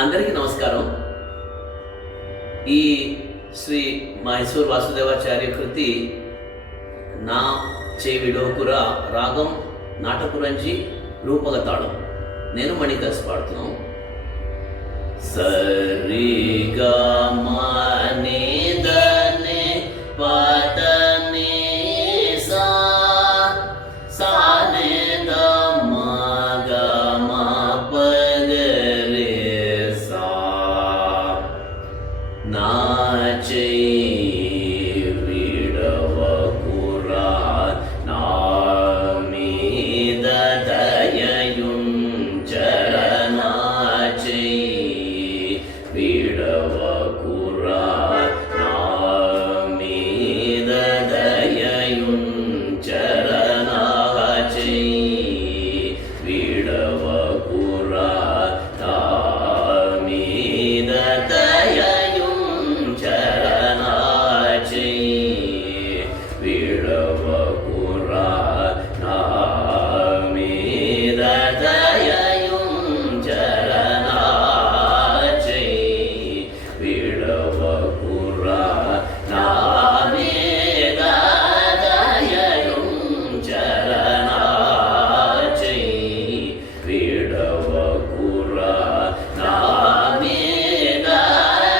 అందరికీ నమస్కారం. ఈ శ్రీ మైసూర్ వాసుదేవాచార్య కృతి నా చెవిడోకురా రాగం నాటకురంజి రూపగతాళం. నేను మణిదాస్ పాడుతున్నాను. సరిగా మానిదనే పదని సా సానే దమగ మా పగరే సా నా విడవకురా నా మీద దయయుంచర నా విడవకురా నా మీద దయయుంచర నా విడవకురా నా మీద విడవకురా నా మీద దయయుంచర నా విడవకురా నా మీద దయయుంచర నా విడవకురా నా మీద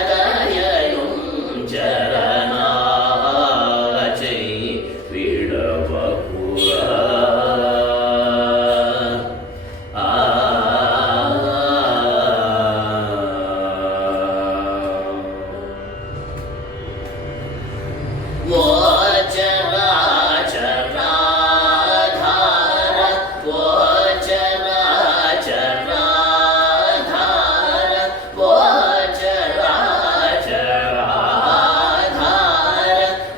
దయయుంచర నా విడవకురా ఓ చరాచరాధార ఓ చరాచరాధార ఓ చరాచరాధార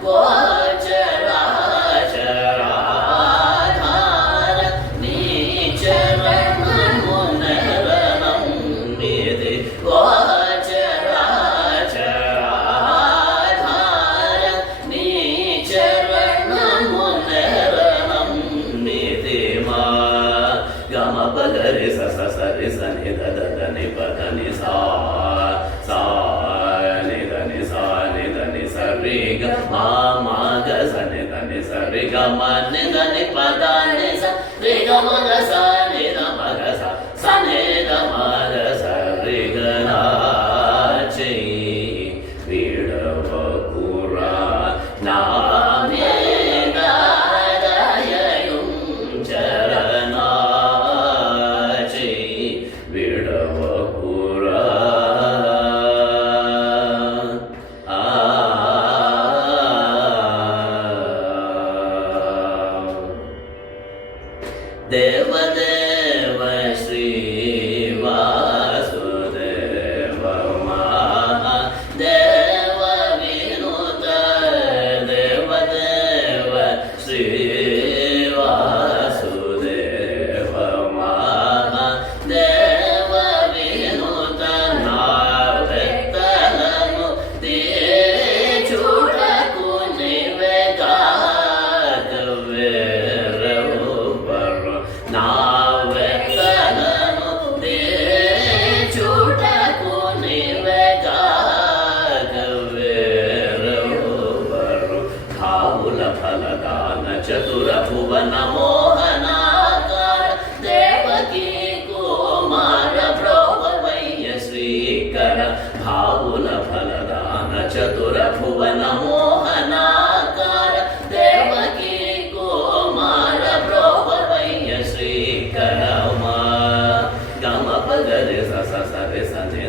ఓ చరాచరాధార నీ చరణమునరణం మీది ఓ పగరి సరి సని దని పదని సా ని దని సరి గ మా గ సని దని సరి గ ని దని పదని సరి గ మ గ సని ద మ గ సని ద మ గ సరి గ నా విడవకురా నా మీద దయయుంచర నా విడవకురా దేవదేవ శ్రీ వాసుదేవ దేవ వినుత దేవదేవ శ్రీ వాసుదేవ దేవ వినుత నా వ్యక్తలను చూడకు నివేగాగవేరవు నా వ్యక్తలను చూడకు నివేగాగవేరవు భావుల ఫలదాన చతుర భువన మోహనాకార దేవకీ కుమార ప్రోభవయ్య శ్రీకర భావుల ఫలదాన చతుర భువన మోహనాకార దేవకీ కుమార ప్రోభవయ్య శ్రీకర గమ పగరి సరి సని